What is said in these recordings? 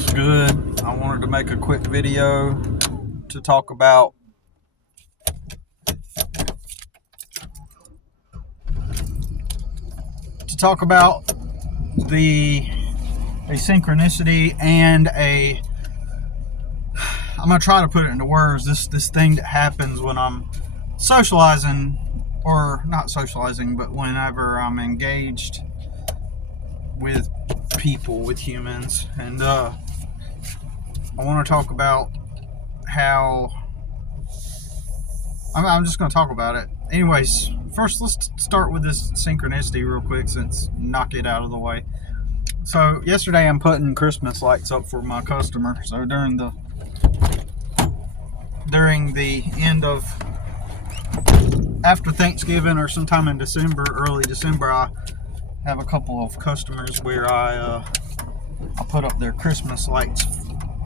What's good? I wanted to make a quick video to talk about the synchronicity and I'm gonna try to put it into words, this thing that happens when I'm socializing, or not socializing, but whenever I'm engaged with people, with humans. And I want to talk about how I'm just going to talk about it. Anyways, first let's start with this synchronicity real quick, since knock it out of the way. So yesterday I'm putting Christmas lights up for my customer. So during the end of, after Thanksgiving or sometime in December, early December, I have a couple of customers where I put up their Christmas lights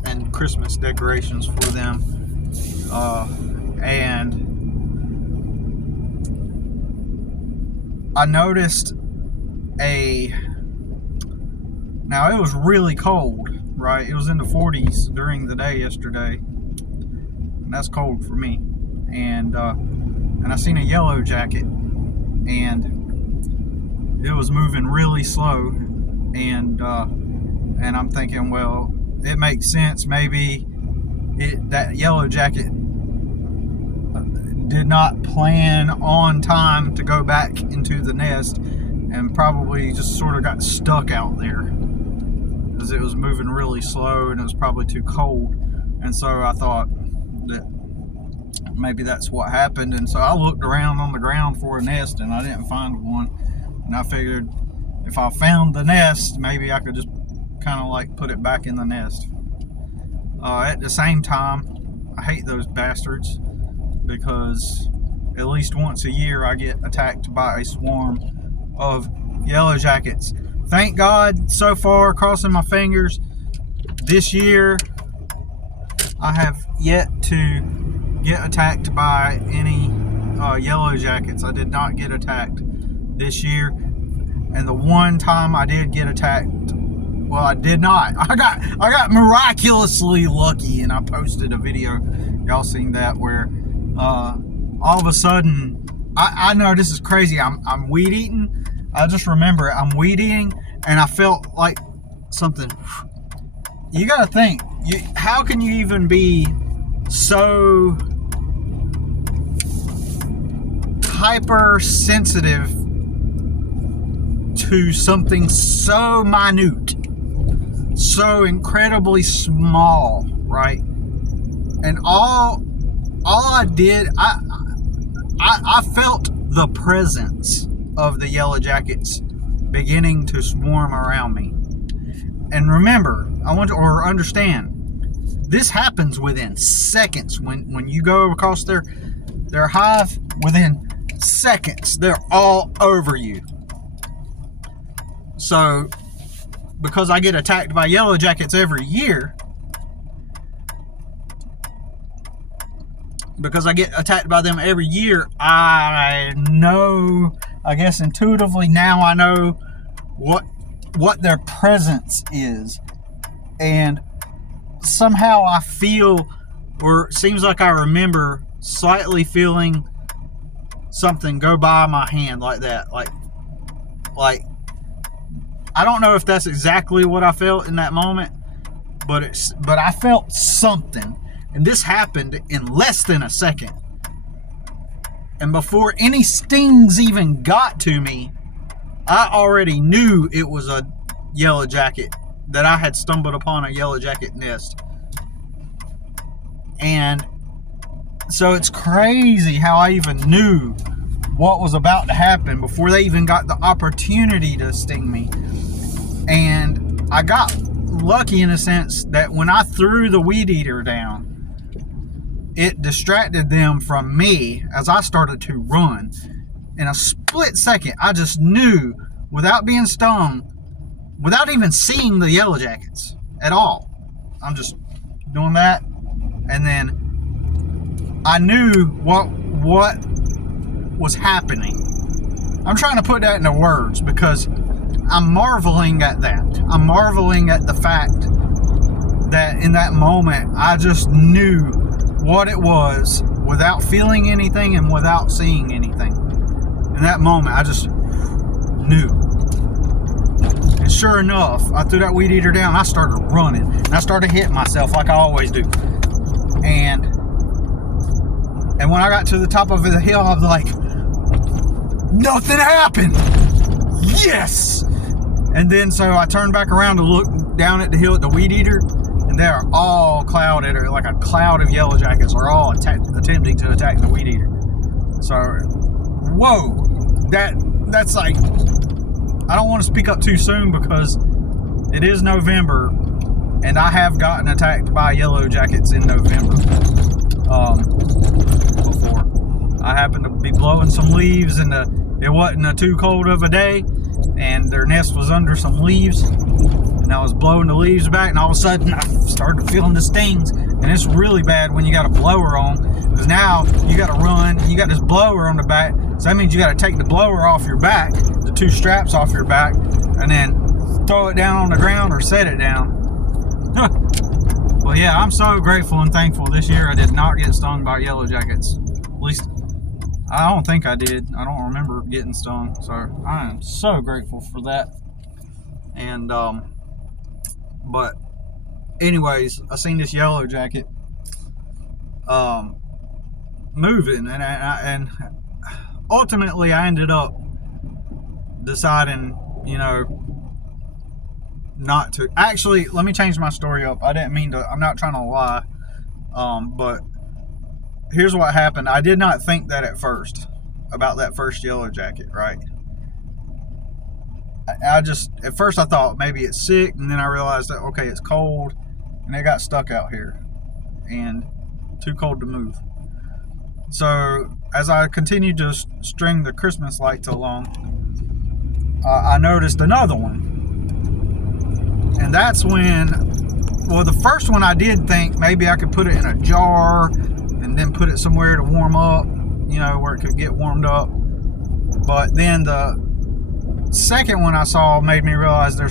and Christmas decorations for them, and I noticed now it was really cold, right? It was in the 40s during the day yesterday, and that's cold for me. And I seen a yellow jacket, and it was moving really slow, and I'm thinking, well, it makes sense. Maybe that yellow jacket did not plan on time to go back into the nest, and probably just sort of got stuck out there because it was moving really slow and it was probably too cold. And so I thought that maybe that's what happened. And so I looked around on the ground for a nest, and I didn't find one. And I figured if I found the nest, maybe I could just kind of like put it back in the nest. At the same time, I hate those bastards, because at least once a year I get attacked by a swarm of yellow jackets. Thank God, so far, crossing my fingers, this year I have yet to get attacked by any yellow jackets. I did not get attacked this year, and the one time I did get attacked, well, I did not. I got miraculously lucky, and I posted a video. Y'all seen that, where all of a sudden, I know this is crazy. I'm weed eating. I just remember it. I'm weed eating, and I felt like something. You gotta think. How can you even be so hypersensitive to something so minute, so incredibly small, right? And all I did, I felt the presence of the yellow jackets beginning to swarm around me. And remember, understand, this happens within seconds. When you go across their hive, within seconds, they're all over you. So, because I get attacked by yellow jackets every year, I know, I guess intuitively now, I know what their presence is. And somehow I feel, or it seems like I remember slightly feeling something go by my hand like that. Like I don't know if that's exactly what I felt in that moment, but I felt something. And this happened in less than a second. And before any stings even got to me, I already knew it was a yellow jacket, that I had stumbled upon a yellow jacket nest. And so it's crazy how I even knew what was about to happen before they even got the opportunity to sting me. And I got lucky in a sense that when I threw the weed eater down, it distracted them from me as I started to run. In a split second, I just knew, without being stung, without even seeing the yellow jackets at all. I'm just doing that, and then I knew what was happening. I'm trying to put that into words because I'm marveling at that. I'm marveling at the fact that in that moment, I just knew what it was without feeling anything and without seeing anything. In that moment, I just knew. And sure enough, I threw that weed eater down. I started running. And I started hitting myself like I always do. And when I got to the top of the hill, I was like, nothing happened. Yes. And then so I turned back around to look down at the hill at the weed eater, and they're all clouded, or like a cloud of yellow jackets are all attempting to attack the weed eater. So, whoa, that's like, I don't want to speak up too soon because it is November, and I have gotten attacked by yellow jackets in November before. I happened to be blowing some leaves, and it wasn't too cold of a day, and their nest was under some leaves, and I was blowing the leaves back, and all of a sudden I started feeling the stings. And it's really bad when you got a blower on, because now you got to run, you got this blower on the back, so that means you got to take the blower off your back, the two straps off your back, and then throw it down on the ground or set it down. Well, yeah, I'm so grateful and thankful this year I did not get stung by yellow jackets. At least I don't think I did. I don't remember getting stung, so I am so grateful for that. And but anyways, I seen this yellow jacket moving, and ultimately I ended up deciding, not to. Actually, let me change my story up. I didn't mean to. I'm not trying to lie, but here's what happened. I did not think that at first about that first yellow jacket, right? At first I thought maybe it's sick, and then I realized that, okay, it's cold, and it got stuck out here, and too cold to move. So as I continued to string the Christmas lights along, I noticed another one. And that's when, well, the first one I did think maybe I could put it in a jar and then put it somewhere to warm up, where it could get warmed up. But then the second one I saw made me realize there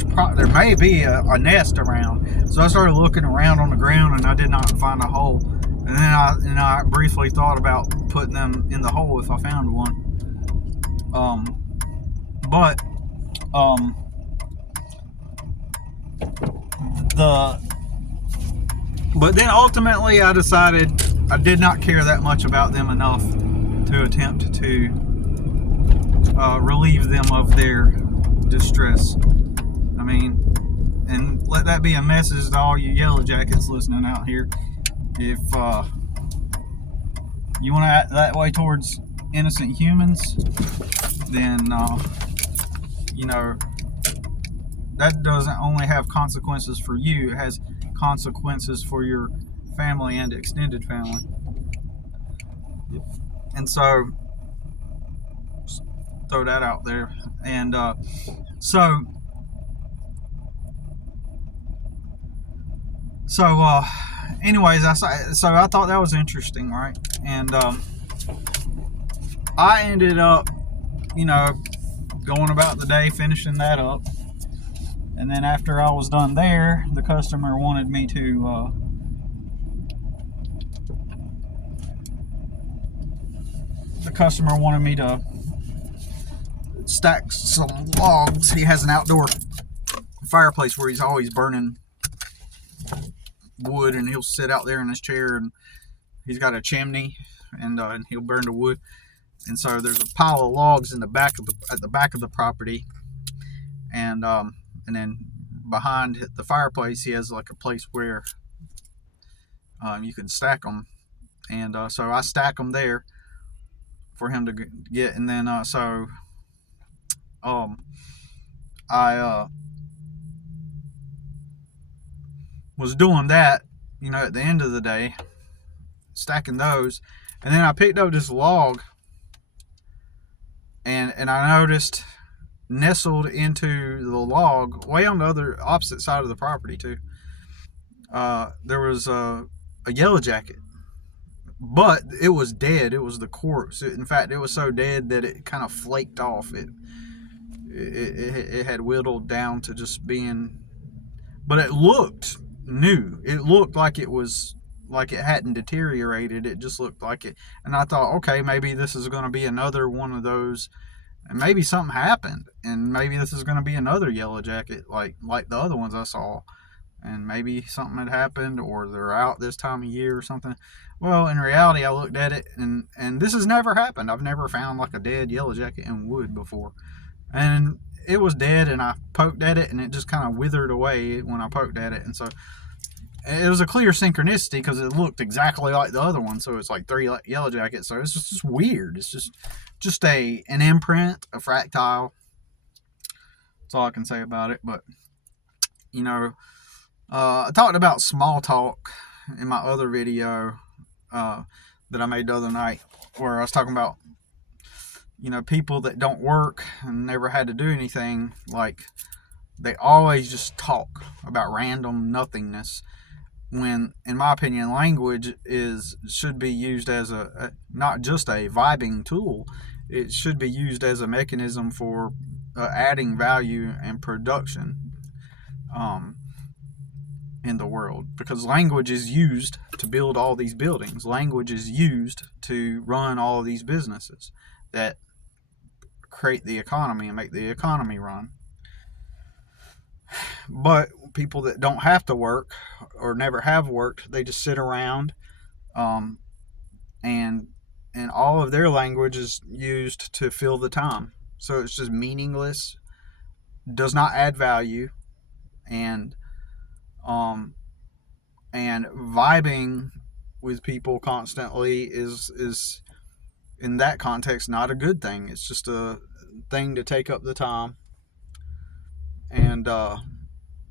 may be a nest around. So I started looking around on the ground, and I did not find a hole. And then I briefly thought about putting them in the hole if I found one. But then ultimately I decided I did not care that much about them enough to attempt to relieve them of their distress. I mean, and let that be a message to all you yellow jackets listening out here. If you want to act that way towards innocent humans, then that doesn't only have consequences for you, it has consequences for your family and extended family. And so throw that out there. And anyways, I thought that was interesting, right? And I ended up going about the day finishing that up. And then after I was done there, the customer wanted me to stack some logs. He has an outdoor fireplace where he's always burning wood, and he'll sit out there in his chair, and he's got a chimney, and he'll burn the wood. And so there's a pile of logs in the back at the back of the property, and then behind the fireplace he has like a place where you can stack them. And so I stack them there for him to get. And then I was doing that, at the end of the day, stacking those. And then I picked up this log, and I noticed nestled into the log, way on the opposite side of the property too, there was a yellow jacket. But it was dead. It was the corpse. In fact, it was so dead that it kind of flaked off. It had whittled down to just being, but it looked new. It looked like it was like it hadn't deteriorated. It just looked like it. And I thought, okay, maybe this is going to be another one of those, and maybe something happened, and maybe this is going to be another yellow jacket like the other ones I saw, and maybe something had happened, or they're out this time of year or something. Well, in reality, I looked at it, and this has never happened. I've never found like a dead yellow jacket in wood before, and it was dead, and I poked at it, and it just kind of withered away when I poked at it, and so it was a clear synchronicity because it looked exactly like the other one. So it's like three yellow jackets. So it's just weird. It's just an imprint, a fractile. That's all I can say about it. But you know, I talked about small talk in my other video that I made the other night, where I was talking about people that don't work and never had to do anything. Like, they always just talk about random nothingness, when in my opinion language should be used as a not just a vibing tool. It should be used as a mechanism for adding value and production um, in the world, because language is used to build all these buildings. Language is used to run all of these businesses that create the economy and make the economy run. But people that don't have to work or never have worked, they just sit around, um, and all of their language is used to fill the time. So it's just meaningless, does not add value, and um, vibing with people constantly is in that context not a good thing. It's just a thing to take up the time, and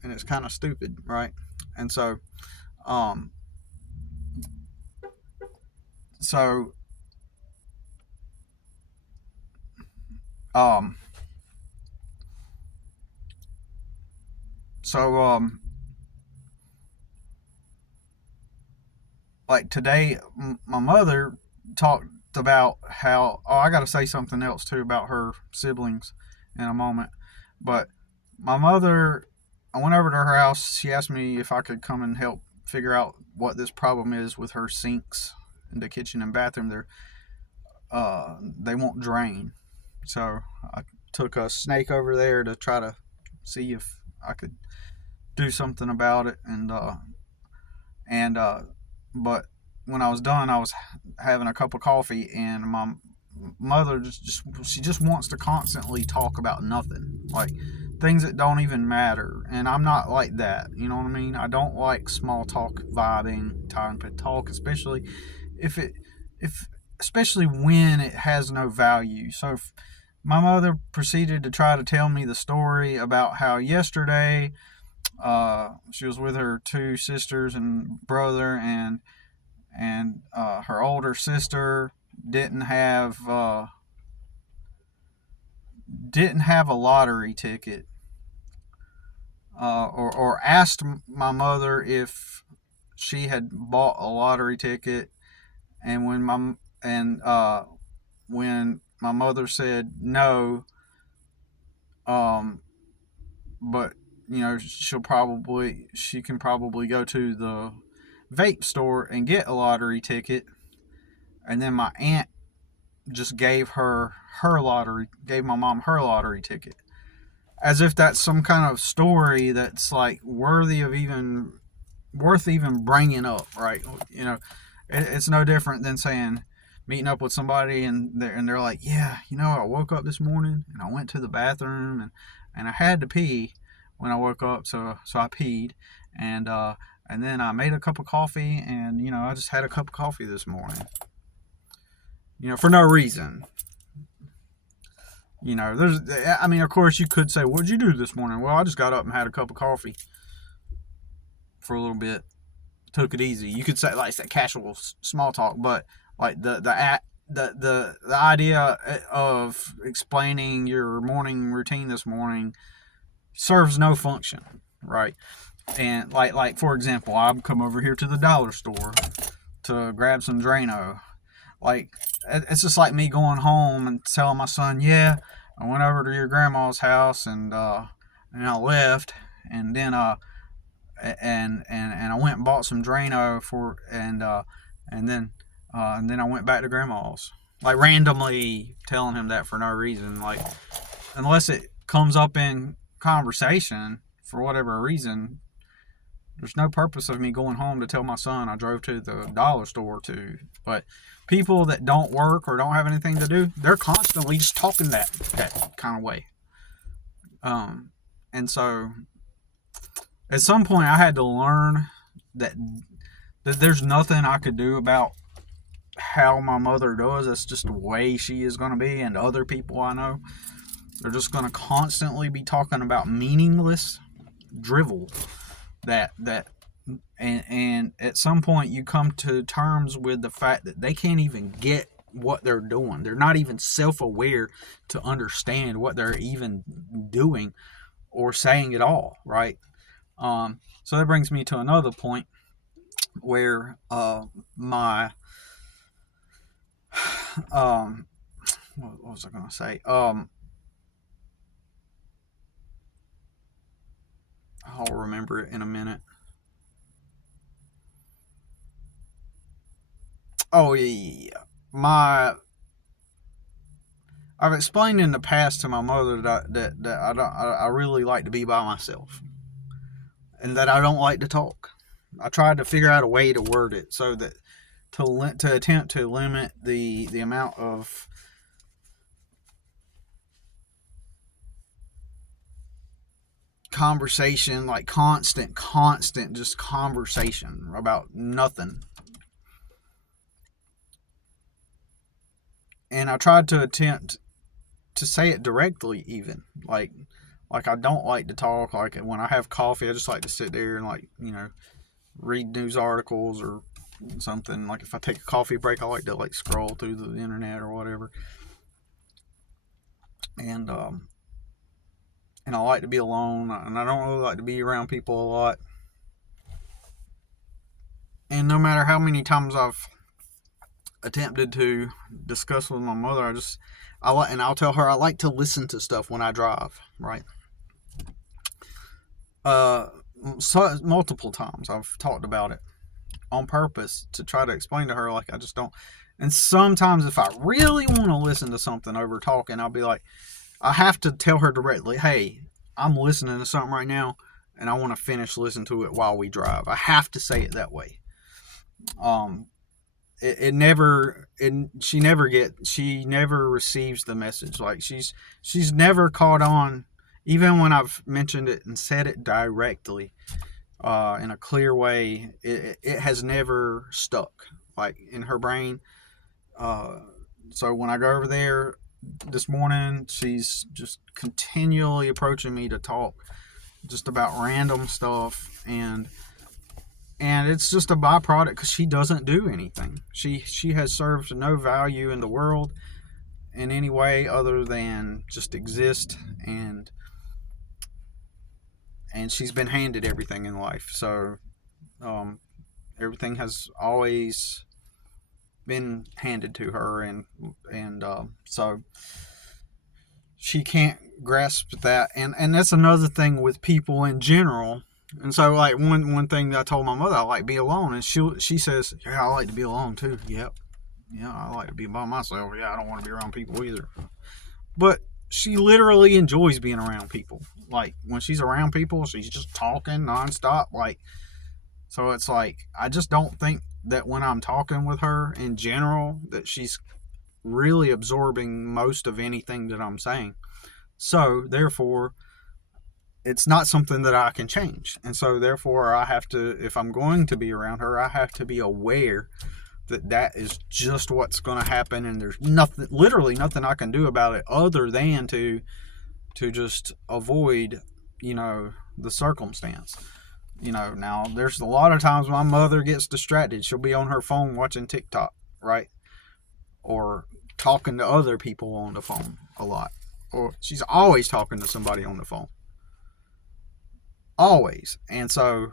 it's kind of stupid, right? And so um, so um, so like today, my mother talked about how, oh, I got to say something else too about her siblings in a moment. But my mother, I went over to her house. She asked me if I could come and help figure out what this problem is with her sinks in the kitchen and bathroom. They won't drain. So I took a snake over there to try to see if I could do something about it. And but when I was done, I was having a cup of coffee, and my mother she just wants to constantly talk about nothing, like things that don't even matter. And I'm not like that. You know what I mean? I don't like small talk, vibing, time to talk, especially if it if especially when it has no value. So my mother proceeded to try to tell me the story about how yesterday she was with her two sisters and brother, and her older sister didn't have a lottery ticket, or asked my mother if she had bought a lottery ticket, and when my mother said no, um, but she can probably go to the vape store and get a lottery ticket. And then my aunt just gave my mom her lottery ticket, as if that's some kind of story that's like worth even bringing up, right? It's no different than saying, meeting up with somebody, and they're like, yeah, I woke up this morning and I went to the bathroom, and I had to pee when I woke up, so I peed, and then I made a cup of coffee, and I just had a cup of coffee this morning, for no reason. Of course you could say, what'd you do this morning? Well, I just got up and had a cup of coffee for a little bit, took it easy. You could say, like, it's that casual small talk, but like the idea of explaining your morning routine this morning serves no function, right? And like for example, I've come over here to the dollar store to grab some Drano. Like, it's just like me going home and telling my son, yeah, I went over to your grandma's house, and I left, and then and went and bought some Drano and then I went back to grandma's, like randomly telling him that for no reason, like unless it comes up in conversation for whatever reason. There's no purpose of me going home to tell my son I drove to the dollar store to. But people that don't work or don't have anything to do, they're constantly just talking that kind of way. And so at some point I had to learn that there's nothing I could do about how my mother does. That's just the way she is going to be. And other people I know, they're just going to constantly be talking about meaningless drivel. And at some point you come to terms with the fact that they can't even get what they're doing. They're not even self-aware to understand what they're even doing or saying at all, right? So that brings me to another point where my what was I going to say? I'll remember it in a minute. Oh yeah. I've explained in the past to my mother that I really like to be by myself, and that I don't like to talk. I tried to figure out a way to word it so that to attempt to limit the amount of conversation, like constant just conversation about nothing. And I tried to attempt to say it directly, even like I don't like to talk. Like when I have coffee, I just like to sit there and read news articles or something. Like if I take a coffee break, I like to scroll through the internet or whatever. And I like to be alone, and I don't really like to be around people a lot. And no matter how many times I've attempted to discuss with my mother, I'll tell her I like to listen to stuff when I drive, right? So multiple times I've talked about it on purpose to try to explain to her I just don't. And sometimes if I really want to listen to something over talking, I'll be like, I have to tell her directly, hey, I'm listening to something right now and I want to finish listening to it while we drive. I have to say it that way. She never receives the message. Like she's never caught on, even when I've mentioned it and said it directly, in a clear way. It has never stuck in her brain. So when I go over there this morning, she's just continually approaching me to talk just about random stuff, and it's just a byproduct because she doesn't do anything. She has served no value in the world in any way other than just exist, and she's been handed everything in life. So everything has always been handed to her, and so she can't grasp that. And that's another thing with people in general. And so one thing that I told my mother, I like to be alone, and she says, yeah, I like to be alone too. Yep. Yeah, I like to be by myself. Yeah, I don't want to be around people either. But she literally enjoys being around people. Like when she's around people, she's just talking nonstop. So it's I just don't think that when I'm talking with her in general that she's really absorbing most of anything that I'm saying. So therefore, it's not something that I can change. And so therefore I have to, if I'm going to be around her, I have to be aware that is just what's going to happen, and there's literally nothing I can do about it other than to just avoid, the circumstance. Now there's a lot of times my mother gets distracted. She'll be on her phone watching TikTok, right? Or talking to other people on the phone a lot. Or she's always talking to somebody on the phone. Always. And so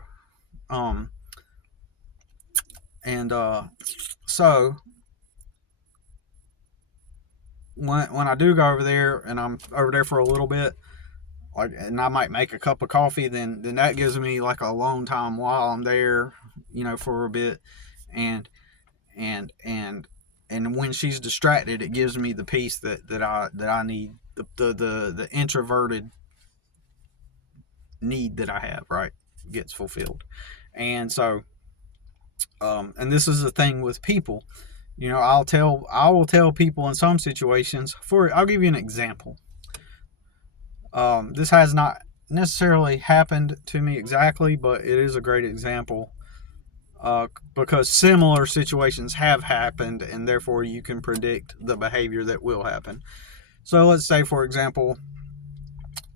so when I do go over there and I'm over there for a little bit, and I might make a cup of coffee, then that gives me like a long time while I'm there, for a bit, and and and and when she's distracted, it gives me the peace that I need, the introverted need that I have, right, gets fulfilled. And so, and this is the thing with people, I will tell people in some situations. I'll give you an example. This has not necessarily happened to me exactly, but it is a great example, because similar situations have happened, and therefore you can predict the behavior that will happen. So let's say, for example,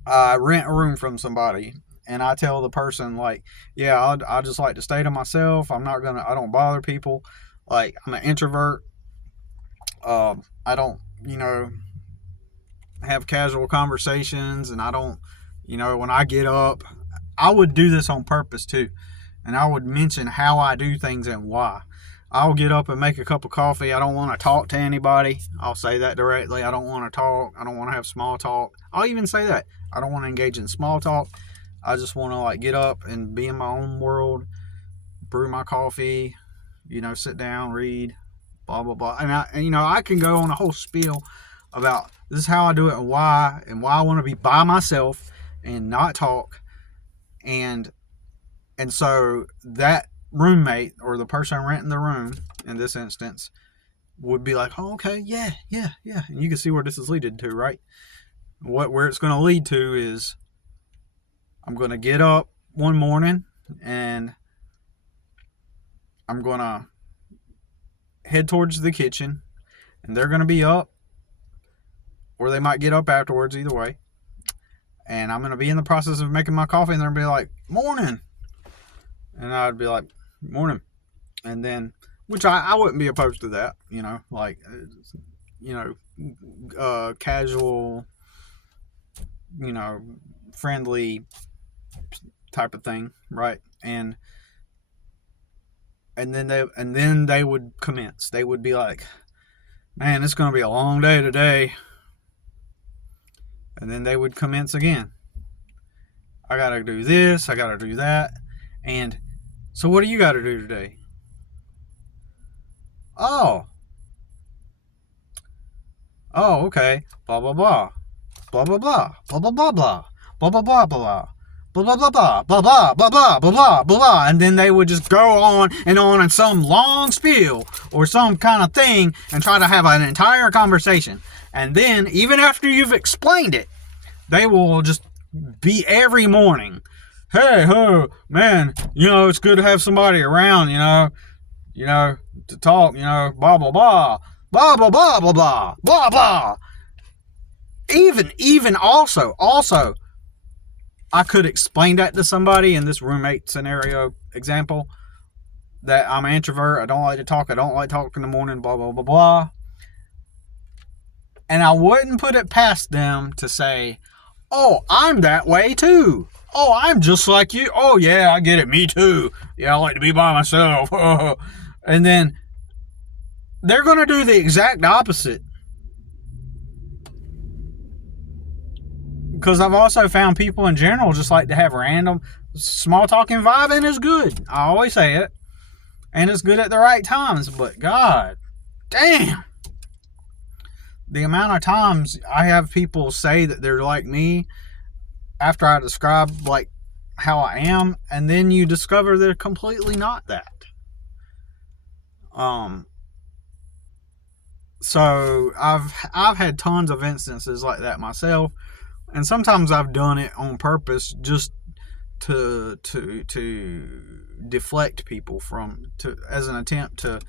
I rent a room from somebody, and I tell the person, like, yeah, I just like to stay to myself. I don't bother people. Like, I'm an introvert. I don't, have casual conversations, and I don't, when I get up, I would do this on purpose too. And I would mention how I do things and why. I'll get up and make a cup of coffee. I don't want to talk to anybody. I'll say that directly. I don't want to talk. I don't want to have small talk. I'll even say that. I don't want to engage in small talk. I just want to, like, get up and be in my own world, brew my coffee, sit down, read, blah, blah, blah. And I can go on a whole spiel about this is how I do it and why I want to be by myself and not talk. And so that roommate, or the person renting the room in this instance, would be like, oh, okay, yeah. And you can see where this is leading to, right? Where it's going to lead to is, I'm going to get up one morning and I'm going to head towards the kitchen, and they're going to be up, or they might get up afterwards, either way. And I'm going to be in the process of making my coffee, and they're going to be like, morning. And I'd be like, morning. And then, which I wouldn't be opposed to that, casual, friendly type of thing, right? And then they would commence. They would be like, man, it's going to be a long day today. And then they would commence again. I got to do this. I got to do that. And so what do you got to do today? Oh, okay. Blah, blah, blah. Blah, blah, blah. Blah, blah, blah, blah. Blah, blah, blah, blah. Blah, blah, blah, blah, blah, blah, blah, blah, blah, blah, blah. And then they would just go on in some long spiel or some kind of thing and try to have an entire conversation. And then, even after you've explained it, they will just be every morning, hey, man, it's good to have somebody around, to talk, blah, blah, blah, blah, blah, blah, blah, blah, blah, blah. Even also, I could explain that to somebody in this roommate scenario example, that I'm an introvert, I don't like to talk, I don't like talking in the morning, blah, blah, blah, blah. And I wouldn't put it past them to say, oh, I'm that way too. Oh, I'm just like you. Oh, yeah, I get it. Me too. Yeah, I like to be by myself. And then they're going to do the exact opposite. Because I've also found people in general just like to have random small talking vibe, and it's good. I always say it. And it's good at the right times. But God damn. The amount of times I have people say that they're like me after I describe, like, how I am, and then you discover they're completely not that. So I've had tons of instances like that myself, and sometimes I've done it on purpose just to deflect people as an attempt to,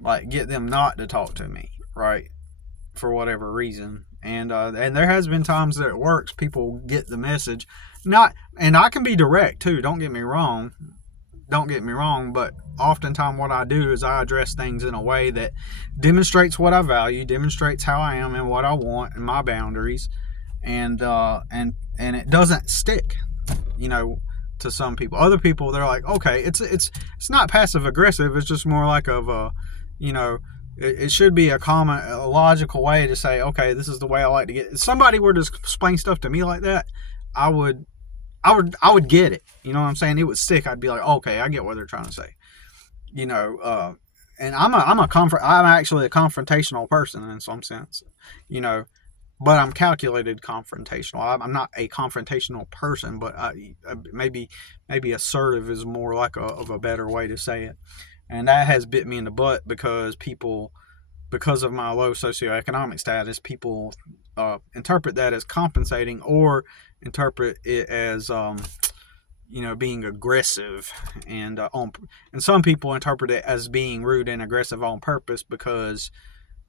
like, get them not to talk to me, right? For whatever reason. And there has been times that it works. People get the message. And I can be direct too, don't get me wrong, but oftentimes what I do is I address things in a way that demonstrates what I value, demonstrates how I am and what I want and my boundaries, and it doesn't stick, to some people. Other people, they're like, okay, it's not passive aggressive, it's just more like of a, it should be a logical way to say, okay, this is the way I like to get. If somebody were to explain stuff to me like that, I would get it. You know what I'm saying? It would stick. I'd be like, okay, I get what they're trying to say. You know, and I'm actually a confrontational person in some sense. You know, but I'm calculated confrontational. I'm not a confrontational person, but maybe assertive is more like of a better way to say it. And that has bit me in the butt because of my low socioeconomic status, people interpret that as compensating or interpret it as being aggressive, and some people interpret it as being rude and aggressive on purpose because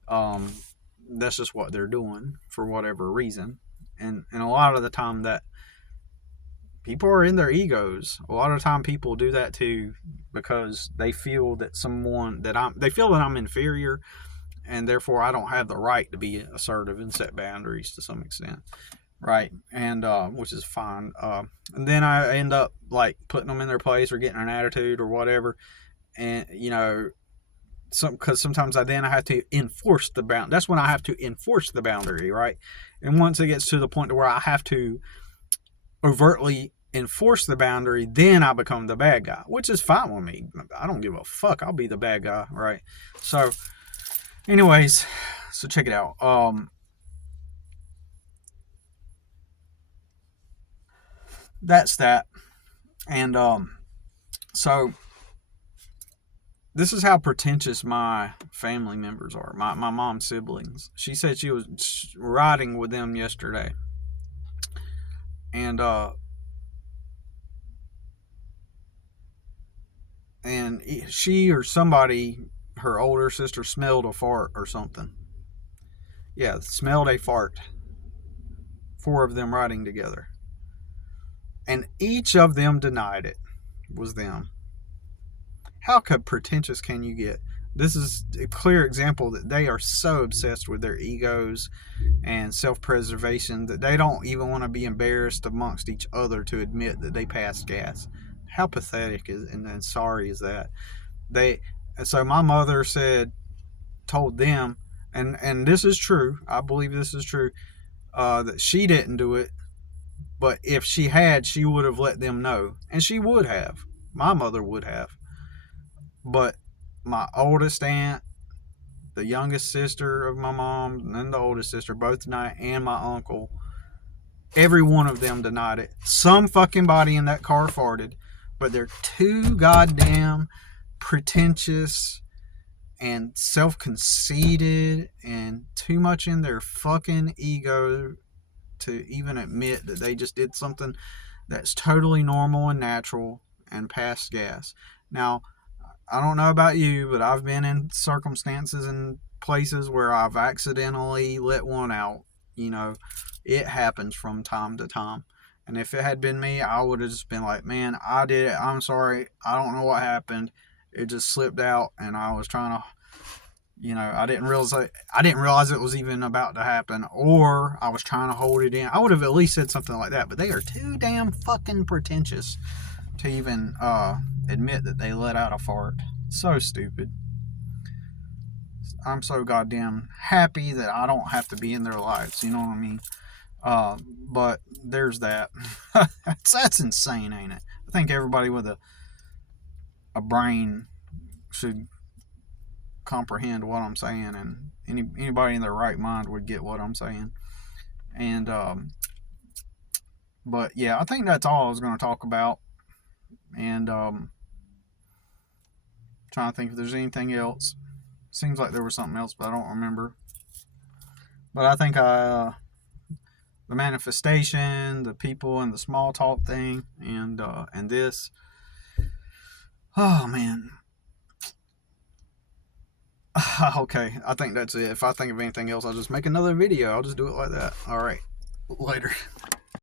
um, that's just what they're doing for whatever reason, and a lot of the time that people are in their egos. A lot of the time people do that too because they feel that they feel that I'm inferior, and therefore I don't have the right to be assertive and set boundaries to some extent, right? And which is fine. And then I end up like putting them in their place or getting an attitude or whatever, and because sometimes I have to enforce the bound. That's when I have to enforce the boundary, right? And once it gets to the point where I have to overtly enforce the boundary, then I become the bad guy, which is fine with me. I don't give a fuck. I'll be the bad guy, right? So anyways, so check it out. That's that. And so this is how pretentious my family members are. My mom's siblings. She said she was riding with them yesterday, and she or somebody, her older sister, smelled a fart or something. Yeah, smelled a fart. Four of them riding together. And each of them denied it was them. How pretentious can you get? This is a clear example that they are so obsessed with their egos and self-preservation that they don't even want to be embarrassed amongst each other to admit that they passed gas. How pathetic and sorry is that? So my mother told them, and this is true. I believe this is true. That she didn't do it, but if she had, she would have let them know, and she would have. My mother would have. But my oldest aunt, the youngest sister of my mom, and the oldest sister both denied, and my uncle, every one of them denied it. Some fucking body in that car farted, but they're too goddamn pretentious and self-conceited and too much in their fucking ego to even admit that they just did something that's totally normal and natural and passed gas. Now, I don't know about you, but I've been in circumstances and places where I've accidentally let one out. You know, it happens from time to time. And if it had been me, I would have just been like, man, I did it. I'm sorry. I don't know what happened. It just slipped out, and I was trying to, I didn't realize it was even about to happen, or I was trying to hold it in. I would have at least said something like that, but they are too damn fucking pretentious to even admit that they let out a fart. So stupid. I'm so goddamn happy that I don't have to be in their lives. You know what I mean? But there's that. that's insane, ain't it? I think everybody with a brain should comprehend what I'm saying, and anybody in their right mind would get what I'm saying. And but yeah, I think that's all I was going to talk about. And trying to think if there's anything else. Seems like there was something else, but I don't remember. But I think the manifestation, the people, and the small talk thing, and this. Oh man. Okay, I think that's it. If I think of anything else, I'll just make another video. I'll just do it like that. All right, later.